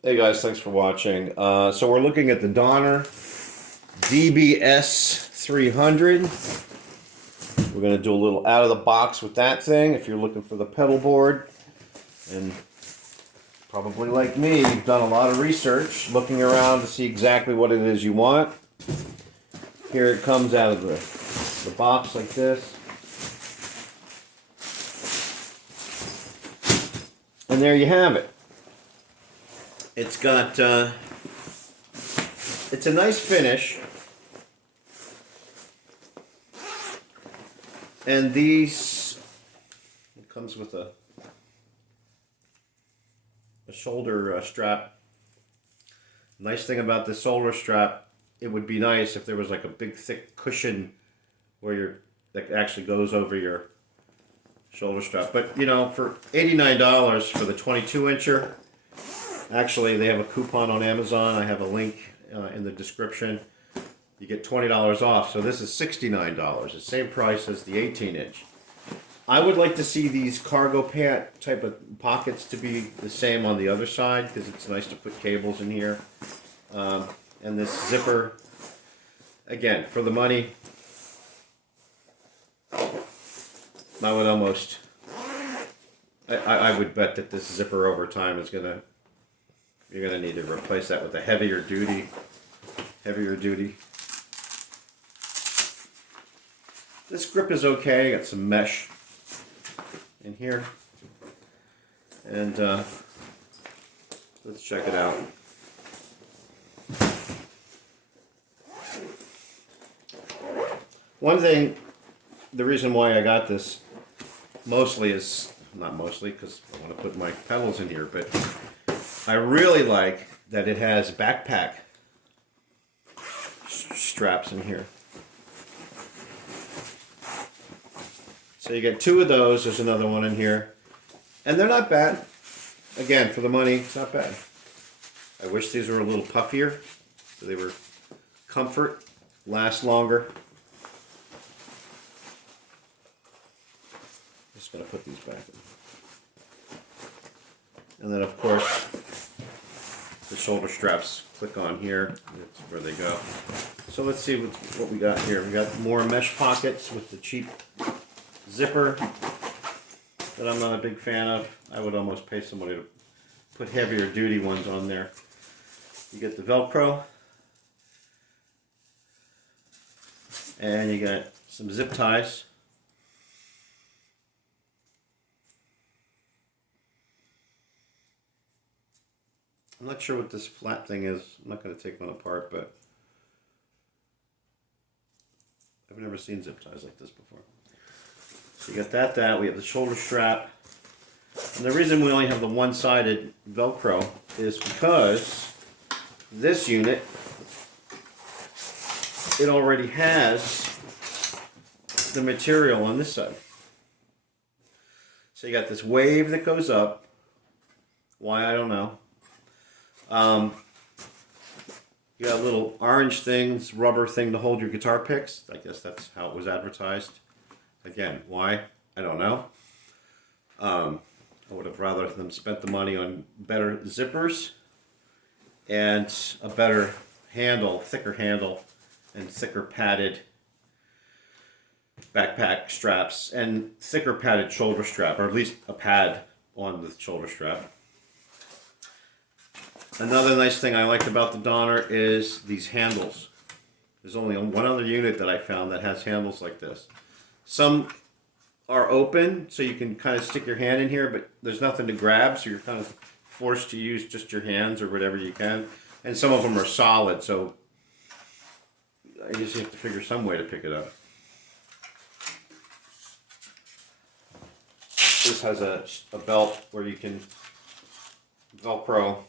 Hey guys, thanks for watching. So we're looking at the Donner DB-S200. We're going to do a little out of the box with that thing. If you're looking for the pedal board, and probably like me, you've done a lot of research looking around to see exactly what it is you want. Here it comes out of the box like this. And there you have it. It's got, it's a nice finish. And these, it comes with a shoulder strap. Nice thing about this shoulder strap, it would be nice if there was like a big thick cushion where that actually goes over your shoulder strap. But you know, for $89 for the 22-incher, actually they have a coupon on Amazon. I have a link in the description. You get $20 off. So this is $69, the same price as the 18-inch. I would like to see these cargo pant type of pockets to be the same on the other side, because it's nice to put cables in here. And this zipper, again, for the money, I would almost, I would bet that this zipper over time is you're gonna need to replace that with a heavier duty. This grip is okay. Got some mesh in here, and let's check it out. One thing, the reason why I got this mostly is, not mostly because I want to put my pedals in here, but I really like that it has backpack straps in here. So you get two of those. There's another one in here, and they're not bad. Again, for the money, it's not bad. I wish these were a little puffier, so they were comfort, last longer. Just gonna put these back in. And then of course, the shoulder straps click on here. That's where they go. So let's see what we got here. We got more mesh pockets with the cheap zipper that I'm not a big fan of. I would almost pay somebody to put heavier duty ones on there. You get the Velcro, and you got some zip ties. I'm not sure what this flat thing is. I'm not going to take one apart, but I've never seen zip ties like this before. So you got that. We have the shoulder strap. And the reason we only have the one-sided Velcro is because this unit, it already has the material on this side. So you got this wave that goes up. Why, I don't know. You got a little orange things, rubber thing to hold your guitar picks. I guess that's how it was advertised. Again, why? I don't know. I would have rather them spent the money on better zippers and a better handle, thicker handle, and thicker padded backpack straps, and thicker padded shoulder strap, or at least a pad on the shoulder strap. Another nice thing I liked about the Donner is these handles. There's only one other unit that I found that has handles like this. Some are open, so you can kind of stick your hand in here, but there's nothing to grab, so you're kind of forced to use just your hands or whatever you can. And some of them are solid, so I just have to figure some way to pick it up. This has a belt where you can Velcro.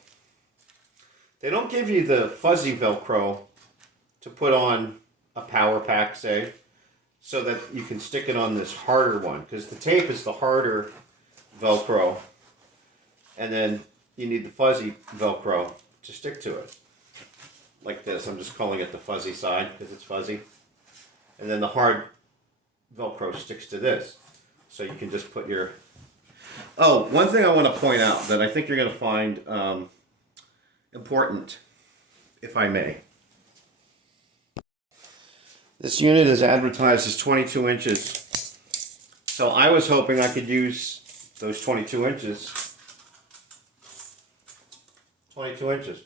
They don't give you the fuzzy Velcro to put on a power pack, say, so that you can stick it on this harder one, because the tape is the harder Velcro, and then you need the fuzzy Velcro to stick to it. Like this, I'm just calling it the fuzzy side because it's fuzzy. And then the hard Velcro sticks to this. So you can just put your... Oh, one thing I want to point out that I think you're going to find important, if I may. This unit is advertised as 22 inches. So I was hoping I could use those 22 inches. 22 inches.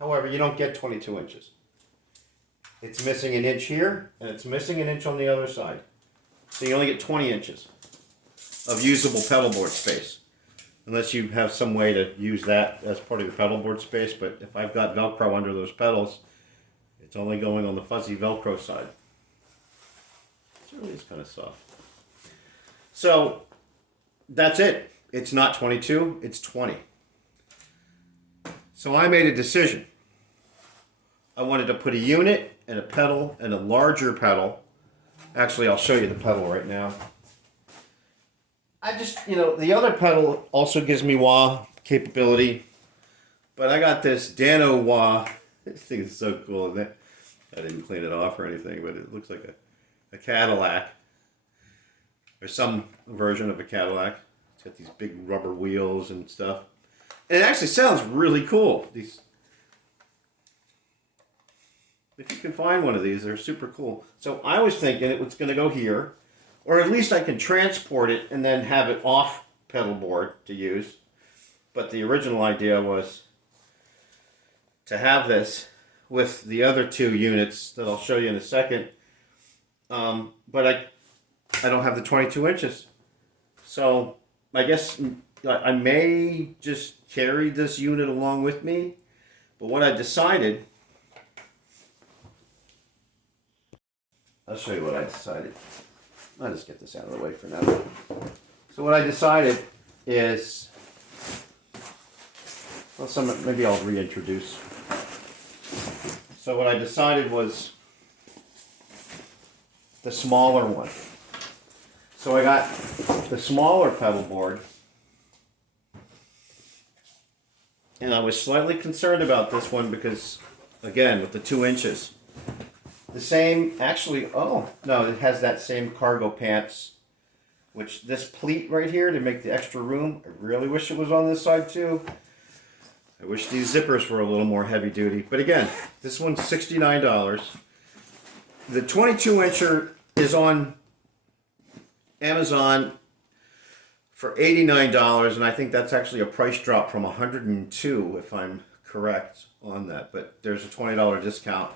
However, you don't get 22 inches. It's missing an inch here, and it's missing an inch on the other side. So you only get 20 inches of usable pedalboard space. Unless you have some way to use that as part of your pedalboard space, but if I've got Velcro under those pedals, it's only going on the fuzzy Velcro side. It really is kind of soft. So that's it. It's not 22, it's 20. So I made a decision. I wanted to put a unit and a pedal and a larger pedal. Actually, I'll show you the pedal right now. I just, the other pedal also gives me wah capability, but I got this Dano wah. This thing is so cool, isn't it? I didn't clean it off or anything, but it looks like a Cadillac, or some version of a Cadillac. It's got these big rubber wheels and stuff. And it actually sounds really cool. If you can find one of these, they're super cool. So I was thinking it was going to go here, or at least I can transport it and then have it off pedalboard to use. But the original idea was to have this with the other two units that I'll show you in a second. But I don't have the 22 inches. So I guess I may just carry this unit along with me. But what I decided, I'll show you what I decided. I'll just get this out of the way for now. So what I decided is, well, maybe I'll reintroduce. So what I decided was the smaller one. So I got the smaller pedal board, and I was slightly concerned about this one because, again, with the 2 inches. The same, actually, oh, no, it has that same cargo pants, which this pleat right here to make the extra room, I really wish it was on this side too. I wish these zippers were a little more heavy duty. But again, this one's $69. The 22 incher is on Amazon for $89, and I think that's actually a price drop from $102 if I'm correct on that, but there's a $20 discount.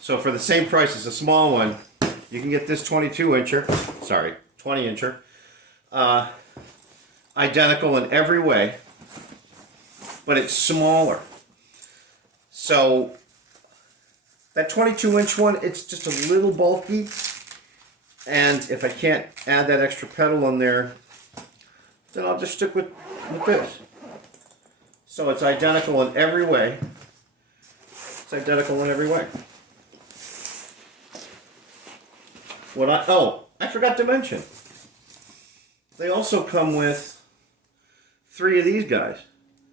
So for the same price as a small one, you can get this 20 incher, identical in every way, but it's smaller. So that 22 inch one, it's just a little bulky, and if I can't add that extra pedal in there, then I'll just stick with this. So it's identical in every way. It's identical in every way. I forgot to mention, they also come with 3 of these guys.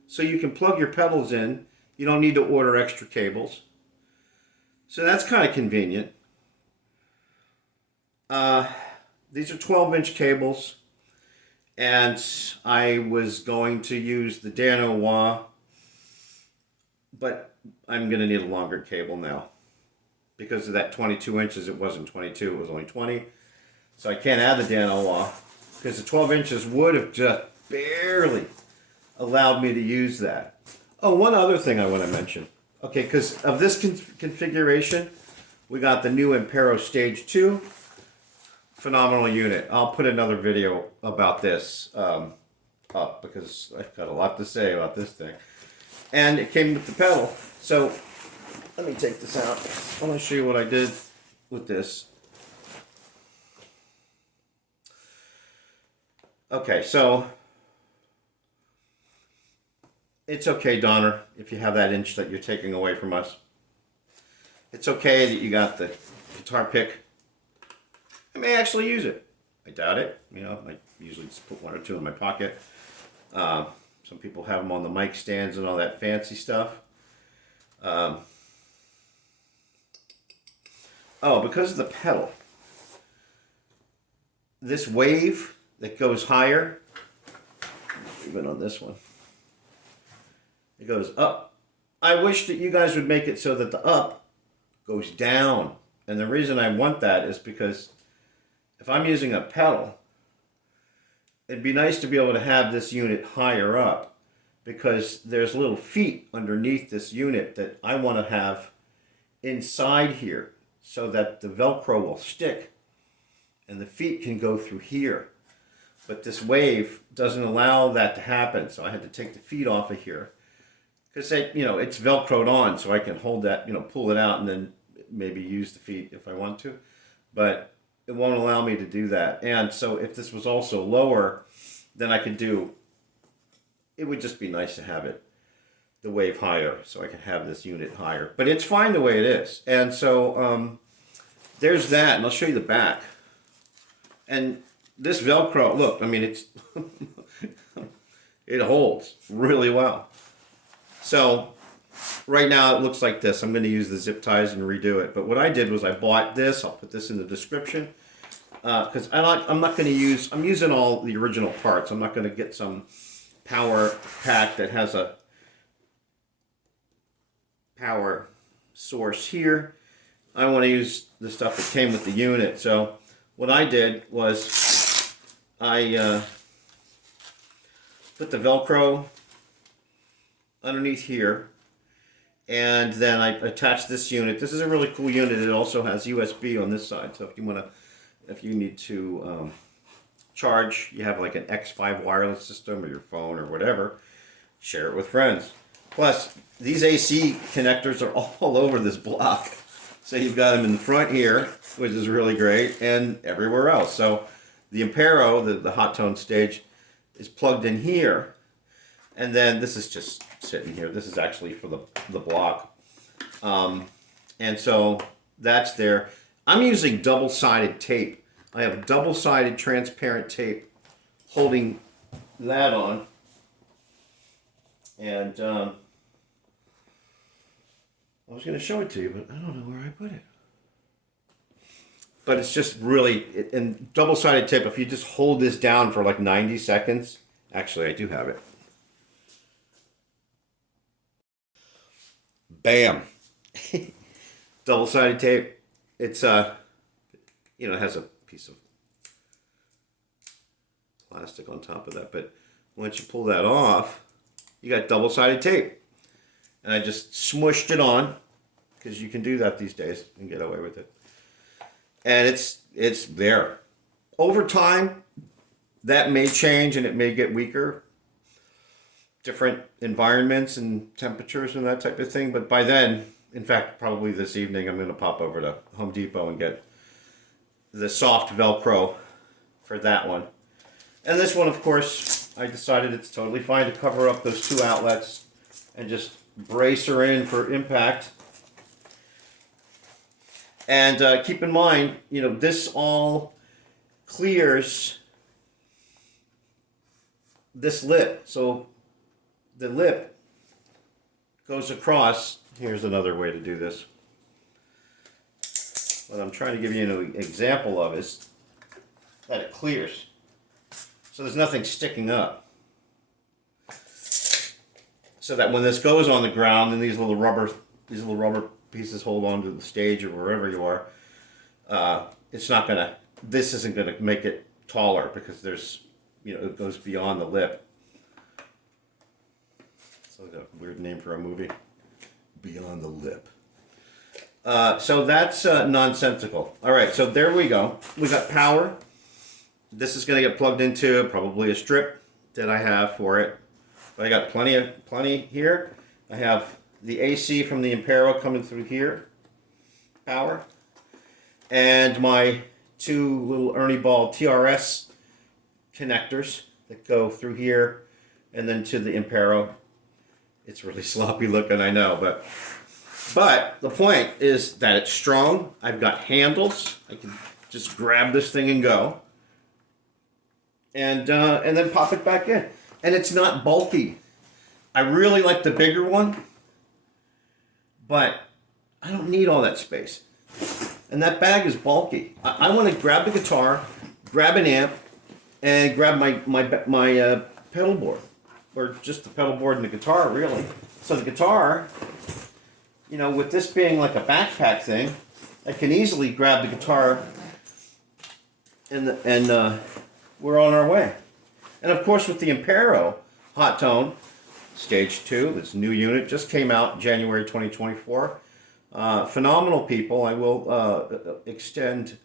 So you can plug your pedals in. You don't need to order extra cables. So that's kind of convenient. These are 12-inch cables. And I was going to use the Dano wah, but I'm going to need a longer cable now. Because of that 22 inches, it wasn't 22, it was only 20. So I can't add the Dano wah, because the 12 inches would have just barely allowed me to use that. Oh, one other thing I want to mention. Okay, because of this configuration, we got the new Impero Stage 2. Phenomenal unit. I'll put another video about this up, because I've got a lot to say about this thing. And it came with the pedal. So let me take this out. I want to show you what I did with this. Okay, so it's okay, Donner, if you have that inch that you're taking away from us. It's okay that you got the guitar pick. I may actually use it. I doubt it. I usually just put 1 or 2 in my pocket. Some people have them on the mic stands and all that fancy stuff. Because of the pedal, this wave that goes higher, even on this one, it goes up I wish that you guys would make it so that the up goes down. And the reason I want that is because if I'm using a pedal, it'd be nice to be able to have this unit higher up, because there's little feet underneath this unit that I want to have inside here so that the Velcro will stick and the feet can go through here. But this wave doesn't allow that to happen, so I had to take the feet off of here because it's Velcroed on, so I can hold that, pull it out and then maybe use the feet if I want to, but it won't allow me to do that. And so if this was also lower, then I could do, it would just be nice to have it the wave higher so I can have this unit higher, but it's fine the way it is. And so there's that, and I'll show you the back. And this Velcro, look, I mean, it's it holds really well. So right now it looks like this. I'm going to use the zip ties and redo it. But what I did was I bought this. I'll put this in the description because I'm not going to use, I'm using all the original parts. I'm not going to get some power pack that has a power source here. I want to use the stuff that came with the unit. So what I did was I put the Velcro underneath here, and then I attached this unit. This is a really cool unit. It also has USB on this side, so if you need to charge, you have like an X5 wireless system or your phone or whatever, share it with friends. Plus, these AC connectors are all over this block. So you've got them in the front here, which is really great, and everywhere else. So the Impero, the hot tone stage, is plugged in here, and then this is just sitting here. This is actually for the block. And so that's there. I'm using double-sided tape. I have double-sided transparent tape holding that on. And I was going to show it to you, but I don't know where I put it. But it's just really, and double-sided tape, if you just hold this down for like 90 seconds, actually I do have it. Bam. Double-sided tape. It's it has a piece of plastic on top of that, but once you pull that off, you got double-sided tape. And I just smushed it on, because you can do that these days and get away with it. And it's there. Over time, that may change and it may get weaker. Different environments and temperatures and that type of thing. But by then, in fact, probably this evening, I'm going to pop over to Home Depot and get the soft Velcro for that one. And this one, of course, I decided it's totally fine to cover up those two outlets and just brace her in for impact. And keep in mind, this all clears this lip. So the lip goes across. Here's another way to do this. What I'm trying to give you an example of is that it clears. So there's nothing sticking up. So that when this goes on the ground and these little rubber pieces hold on to the stage or wherever you are, this isn't gonna make it taller because there's, it goes beyond the lip. So a weird name for a movie, Beyond the Lip. So that's nonsensical. All right, so there we go. We got power. This is gonna get plugged into probably a strip that I have for it. But I got plenty here. I have the AC from the Impero coming through here, power, and my two little Ernie Ball TRS connectors that go through here and then to the Impero. It's really sloppy looking, I know, but the point is that it's strong. I've got handles. I can just grab this thing and go, and then pop it back in. And it's not bulky. I really like the bigger one, but I don't need all that space. And that bag is bulky. I want to grab the guitar, grab an amp, and grab my pedal board, or just the pedal board and the guitar, really. So the guitar you know, with this being like a backpack thing, I can easily grab the guitar and we're on our way. And of course with the Impero Hot Tone Stage 2, this new unit just came out January 2024. Phenomenal people. I will extend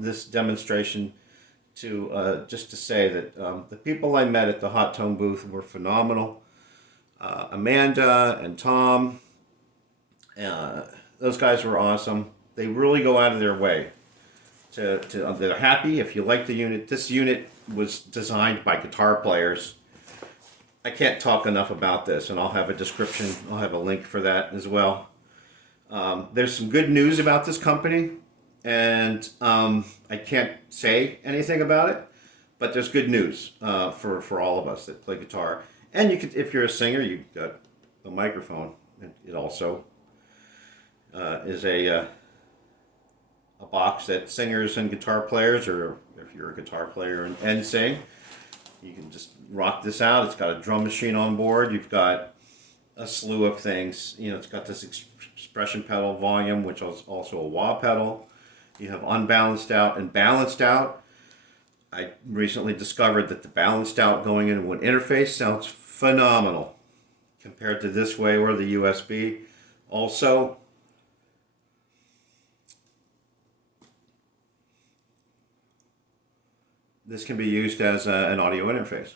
this demonstration to just to say that the people I met at the Hot Tone booth were phenomenal. Amanda and Tom, those guys were awesome. They really go out of their way they're happy if you like the unit. This unit was designed by guitar players. I can't talk enough about this, and I'll have a description. I'll have a link for that as well. There's some good news about this company, and I can't say anything about it, but there's good news for all of us that play guitar. And you could, if you're a singer, you've got a microphone. It also is a box that singers and guitar players, or if you're a guitar player and sing, you can just rock this out. It's got a drum machine on board. You've got a slew of things. You know, it's got this expression pedal, volume, which is also a wah pedal. You have unbalanced out and balanced out. I recently discovered that the balanced out going into an interface sounds phenomenal compared to this way or the USB. Also, this can be used as an audio interface.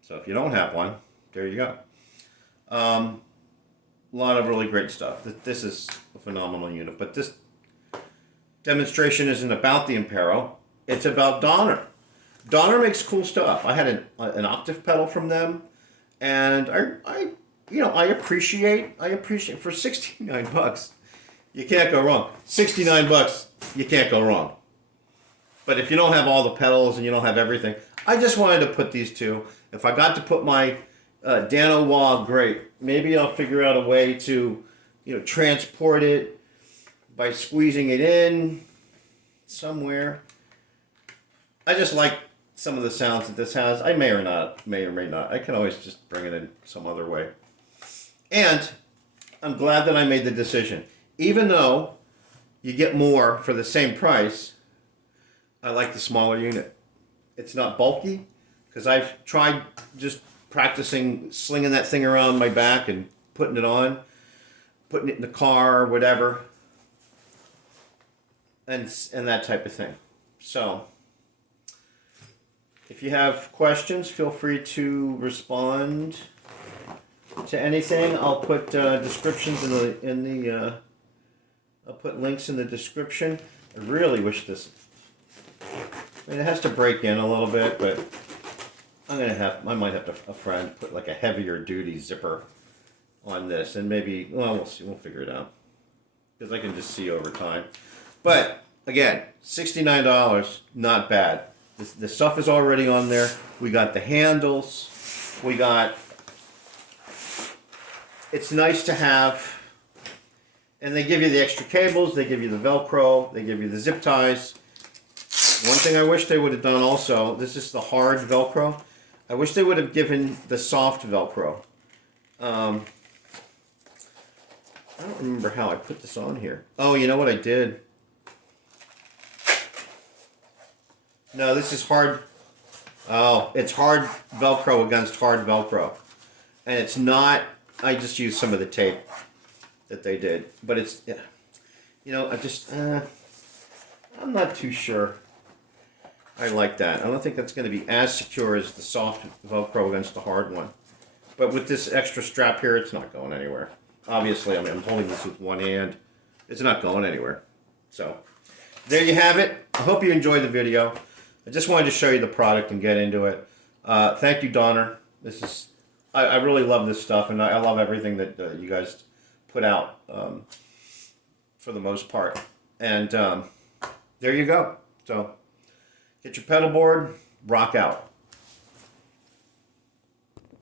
So if you don't have one, there you go. A lot of really great stuff. This is a phenomenal unit, but this demonstration isn't about the Impero. It's about Donner. Donner makes cool stuff. I had an octave pedal from them, and I appreciate for $69. You can't go wrong. $69, you can't go wrong. But if you don't have all the pedals and you don't have everything, I just wanted to put these two. If I got to put my Dano Wah, great. Maybe I'll figure out a way to, transport it by squeezing it in somewhere. I just like some of the sounds that this has. I may or may not. I can always just bring it in some other way. And I'm glad that I made the decision. Even though you get more for the same price, I like the smaller unit. It's not bulky, because I've tried just practicing slinging that thing around my back and putting it on, putting it in the car or whatever, and that type of thing. So, if you have questions, feel free to respond to anything. I'll put descriptions I'll put links in the description. I really wish this. I mean, it has to break in a little bit, but I might have to a friend put like a heavier duty zipper on this, and maybe, well, we'll see, we'll figure it out, because I can just see over time. But again, $69, not bad. The stuff is already on there. We got the handles. We got. It's nice to have, and they give you the extra cables. They give you the Velcro. They give you the zip ties. One thing I wish they would have done also, this is the hard Velcro. I wish they would have given the soft Velcro. I don't remember how I put this on here. Oh, you know what I did? No, this is hard. Oh, it's hard Velcro against hard Velcro. And it's not, I just used some of the tape that they did. But it's, I'm not too sure. I like that. I don't think that's going to be as secure as the soft Velcro against the hard one. But with this extra strap here, it's not going anywhere. Obviously, I mean, I'm holding this with one hand. It's not going anywhere. So, there you have it. I hope you enjoyed the video. I just wanted to show you the product and get into it. Thank you, Donner. I really love this stuff, and I love everything that you guys put out for the most part. And there you go. So, get your pedal board, rock out.